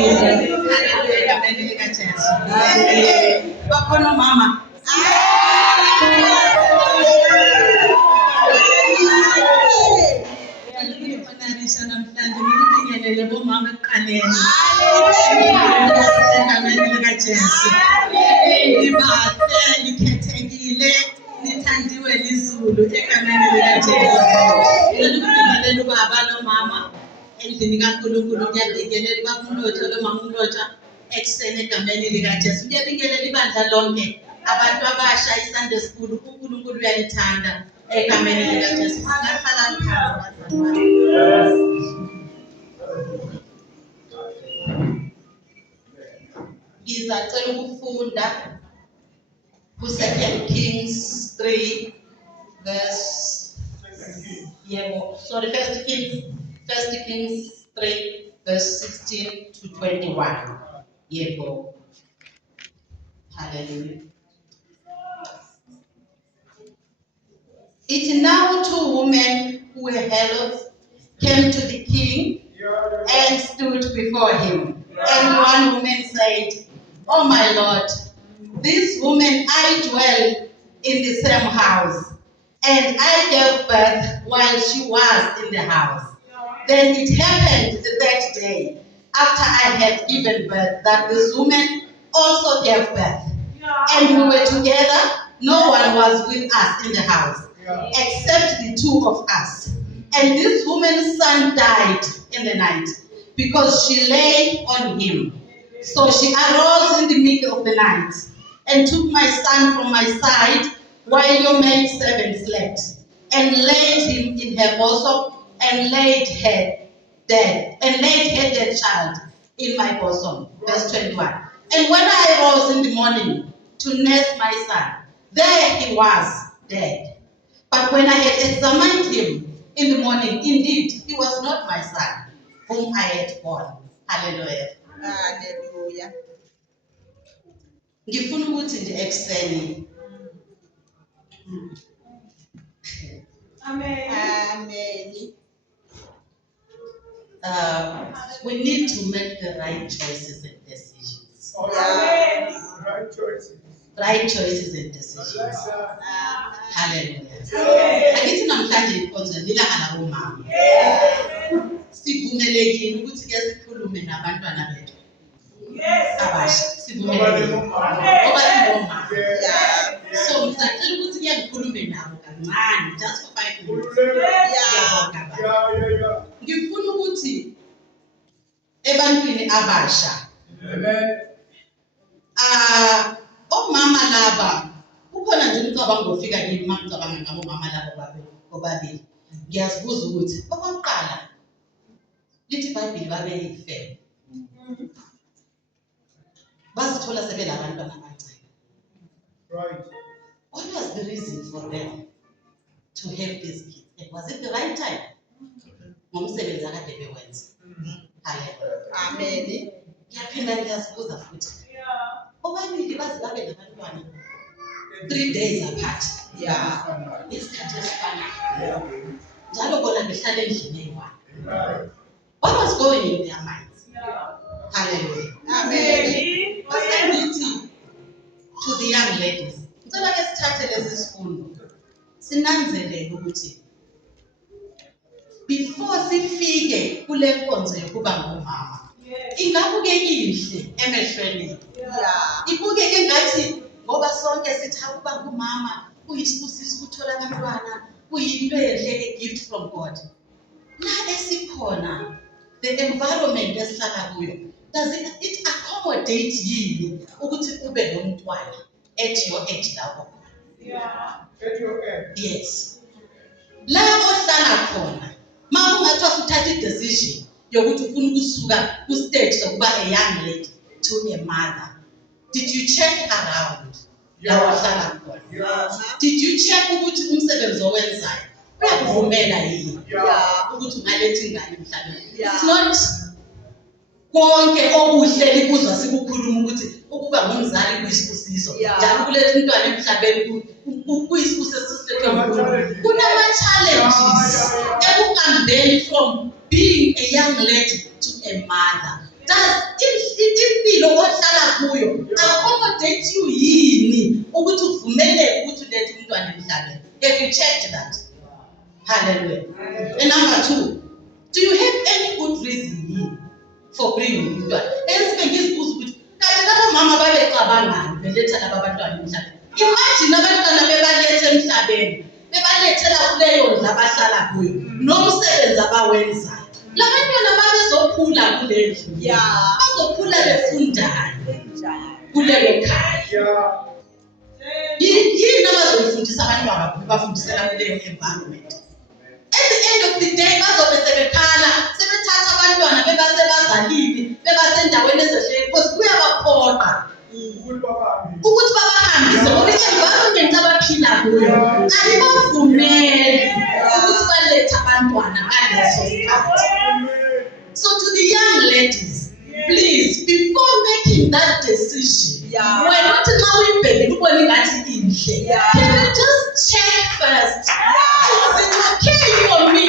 Haleluya, amen likaJesu. Bakhona mama. Ngikuyifanisha namhlanje ngikubingelele bomama ekuqaleni. Egameni likaJesu. Nibahle, nikhethekile, nithandiwe lizulu egameni likaJesu. Ngikubingelele ubaba nomama endlini kaNkulunkulu. Ngiyabingelela ubaba uMlotha nomama uMlotha ekuseni egameni likaJesu. Ngiyabingelela ibandla lonke, abantu abasha iSunday School. uNkulunkulu uyalithanda egameni likaJesu. Singahlala phansi. Ngizacela ukufunda ku-2 Kings 3 verse 1 Kings 3 verse 16 to 21. Yebo. Hallelujah. It now 2 women who were harlots came to the king and stood before him. And one woman said, "Oh my Lord, this woman I dwell in the same house, and I gave birth while she was in the house. Then it happened that day, after I had given birth, that this woman also gave birth. And we were together, no one was with us in the house, except the 2 of us. And this woman's son died in the night, because she lay on him. So she arose in the middle of the night and took my son from my side while your maidservant slept, and laid him in her bosom, and laid her dead child in my bosom." Verse 21. "And when I rose in the morning to nurse my son, there he was dead. But when I had examined him in the morning, indeed he was not my son, whom I had born." Hallelujah. Hallelujah. Ngifuna ukuthi nje ekuseni. Amen. Amen. We need to make the right choices and decisions. Amen. Right choices and decisions. Hallelujah. Akithi namhlanje ikhonzo lilanga labomama. Sivumelekile ukuthi ke sikhulume nabantwana bethu. Abasha sivumelekile. Ngoba sibomama. So ngizacela ukuthi ke ngikhulume nabo kancane, just for 5 minutes. Ngifuna ukuthi ebantwini abasha. Omama laba kukhona nje umcabango ofika kimi mangicabanga ngabo mama laba bobabili. Ngiyazibuza ukuthi okokuqala lithi iBhayibheli babe yifebe. Bazithola sebelabantwana abancane. Right. What was the reason for them to have these kids? And was it the right time? Ngomsebenzi akade bewenza. Hallelujah. Amen. Ngiyaphinda ngiyazibuza futhi. Obabili baze babe nabantwana 3 days apart. Isikhathi esifanayo. Njalo bona behlala endlini eyi-1. What was going in their minds? Hallelujah. Amen. Basengithi to the young ladies, ngicela ke sithathe lezi sifundo sinanzelele ukuthi before sifike kule nkonzo yokuba ngumama, ingabukekile emehlweni. Ibukeke ngathi ngoba sonke sithi ukuba ngumama kuyisibusiso ukuthola abantwana, kuyinto enhle, a gift from God. La esikhona, the environment esihlala kuyo, does it accommodate yini ukuthi ube nomntwana at your age lapho? At your age. Yes. La ohlala khona, ma ungathiwa uthatha i-decision yokuthi ufuna ukusuka ku-stage sokuba a young lady to a mother, did you check around la ohlala khona? Did you check ukuthi umsebenzi owenzayo uyakuvumela yini ukuthi ungaletha ingane emhlabeni? It's not konke okuhle likuzwa sikukhuluma ukuthi ukuba ngumzali kuyisibusiso, njalo kuletha umntwana emhlabeni kuyisibusiso sesihlekile. Kunama-challenges ekuhambeni from being a young lady to a mother. Does kuyo accommodate you yini ukuthi uvumeleke ukuthi ulethe umntwana emhlabeni. Have you checked that? Hallelujah. And number 2, do you have any good reason for bringing umntwana? Esibengizibuza ukuthi kanti labo mama babecabangani beletha laba abantwana emhlabeni? Imagine abantwana bebalethe emhlabeni, bebalethela kuleyo ndlu abahlala kuyo nomsebenzi abawenzayo. Labantwana babezokhula kuleyo ndlu, bazokhula befundayo kuleyo khaya. Yini abazoyifundisa abantwana bafundisela kuleyo environment? At the end of the day bazobe sebekhala, sebethatha abantwana bebasebazalini, bebasendaweni ezehlele because kuyabaphoqa ukuthi babahambise ngoba i-environment abaphila kuyo ayibavumeli ukuthi balethe abantwana ngaleso sikhathi. So to the young ladies, please, before making that decision, why not now we beg ubone ngathi inhle? Can you just check first? Is it okay for me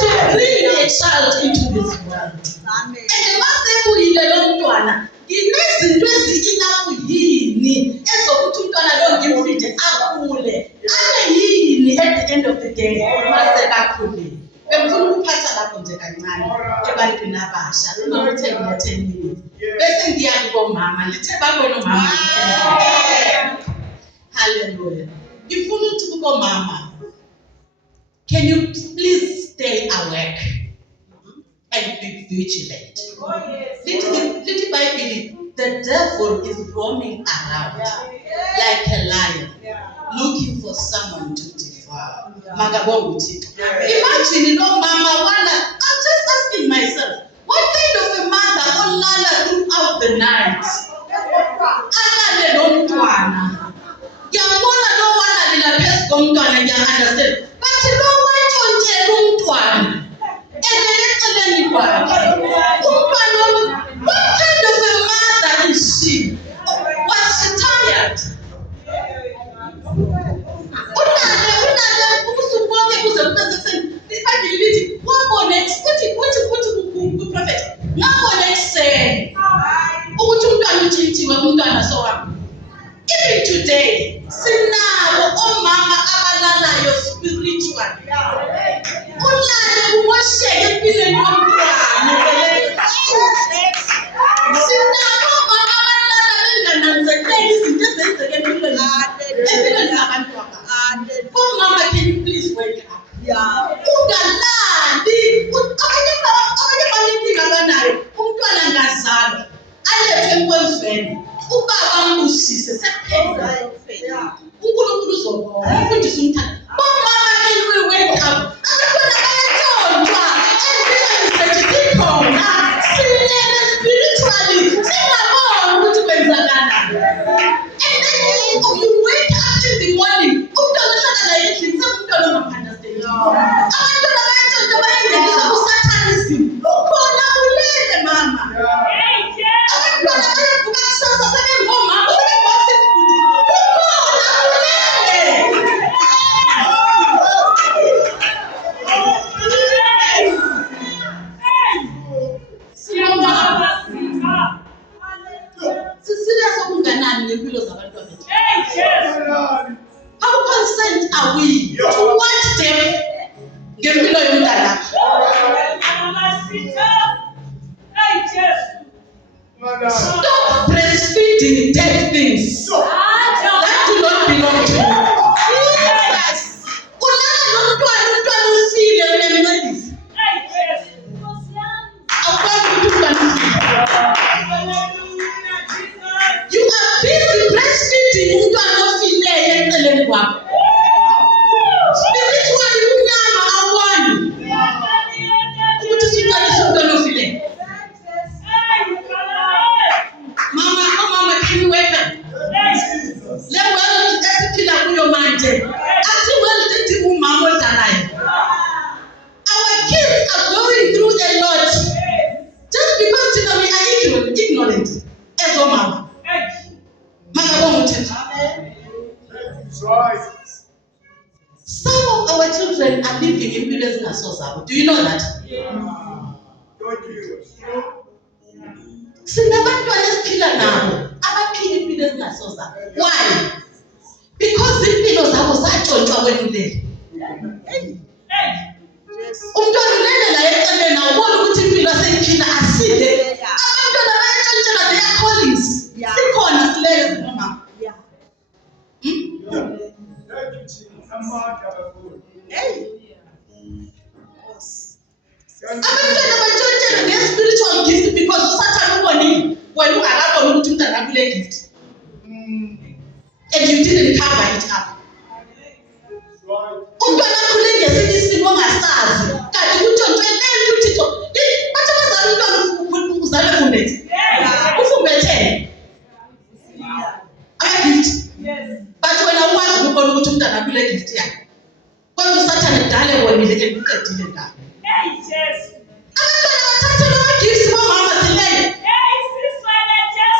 to bring a child into this world? And mase kuyile lo mntwana inezinto eziyinafu yini ezokuthi umntwana lo ngimfide akhule abe yini at the end of the day mase kakhule. Bengifuna ukuphatha lapho nje kancane ebantwini abasha nokuthi 10 minutes bese ngiya kubomama lithe babona umama. Hallelujah. Ngifuna ukuthi kubomama, can you please stay awake and be vigilant? Little Bible, the devil is roaming around like a lion, looking for someone to devour. Imagine no mama, I'm just asking myself, what kind of a mother will lala throughout the night? Alale lo mntwana. Yabona lo wana lila phezu komntwana, understand? But lo watshontshela umntwana eceleni kwakhe. What kind of a mother is she? Was she tired? Even today, sinabo omama abalalayo spiritually. Ulale umosheke empilweni yomntwana. Sinabo omama abalala bengananzeleli izinto ezenzeka empilweni zabantwana. Omama, can you please wake up? Ungalali. Abanye baningi abanayo umntwana ngazalwa alethwe enkonzweni. Ubaba ambusise sekuphelile. uNkulunkulu uzobona ufundise umthando. Bomama, can we wake up? Abantwana bayatshontshwa empilweni zethu sikhona. Silele spiritually. Singaboni ukuthi kwenzakalani. And then you wake up in the morning. Umntwana uhlala la endlini sekumntwana ongaunderstand. Abantwana bayatshontshwa bayengeniswa ku-Satanism. Ukhona ulele mama. Abantwana bayavuka kusasa sebengomama sebengosesibhudini. Ukhona ulele. Sisirious okunganani ngempilo zabantwana bethu? How concerned are we to watch them ngempilo yomntwana? Stop breastfeeding dead things that do not belong to you. Ulala nomntwana, umntwana usile uyamncedisa. Awukwazi ukuthi umntwana usile. You are busy breastfeeding umntwana ofileyo eceleni kwakho. Spiritually unyama awani ukuthi siqalise umntwana ofileyo. Mama, can you wake up? Le world esiphila kuyo manje asiwell ethi umama odlalayo. Our kids are going through a lot just because we are ignorant as omama. Some of our children are living in villages in South. Do you know that? Sinabantwana esiphila nabo impilo ezingasoza. Why? Because impilo zabo zatshontshwa kwendlela. Umntwana ulelela eceleni awubona ukuthi impilo seyiphila aside. Abantwana bayatshontshela their callings. Sikhona silele mama. Abantwana batshontshela their spiritual gifts because uSathane ubonile wena ungakaboni ukuthi umntana kule gift. And you didn't cover it up. Umntwana akhule ngesinye isimo ongasazi kanti kutshontshwe uThixo. Bathi bazali umntwana uzalwe fumbethe. Ufumbethe. Ama-gift. But wena ukwazi ukubona ukuthi umntana kule gift yakhe. Kodwa uSathane dale wonile ekuqedile ngalo. Abantwana bathathelwa ama-gifts bomama silele.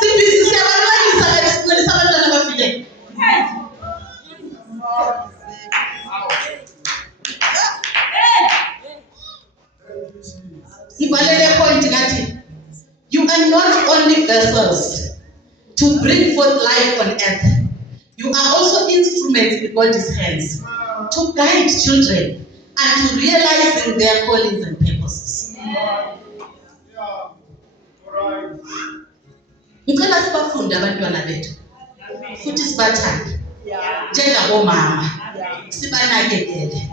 Sibhizi siyabalwanyisa kanti sicelisa abantwana abafileyo. You are not only vessels to bring forth life on earth, you are also instruments in God's hands to guide children and to realize their callings and purposes. Ngicela sibafunde abantwana bethu futhi sibathande njengabomama sibanakekele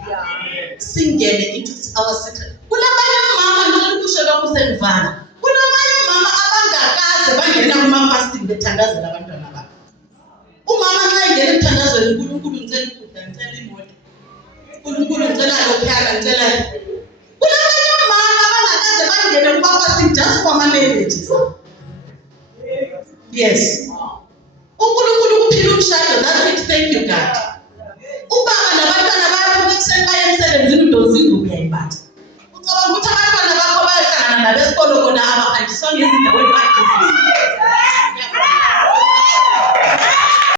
singene into our secret. Kulabanye mama nolukusho lokhu senivana. Kulabanye mama abangakaze bangena kuma-fasting bethandazela abantwana babo. Umama nxa ingena emthandazweni uNkulunkulu ngicela ukudla ngicela imoto. uNkulunkulu ngicela lokhuyana ngicela. Kulabanye mama abangakaze bangene kuma-fasting just for ama-marriages. Yes. uNkulunkulu kuphila umshado, that's it, thank you God. Ubaba nabantwana bayaphuma ekuseni baye emsebenzini udozile uyayibatha. Ucabanga ukuthi abantwana bakho bayahlangana nabesikolo bona abahanjiswa ngezindaweni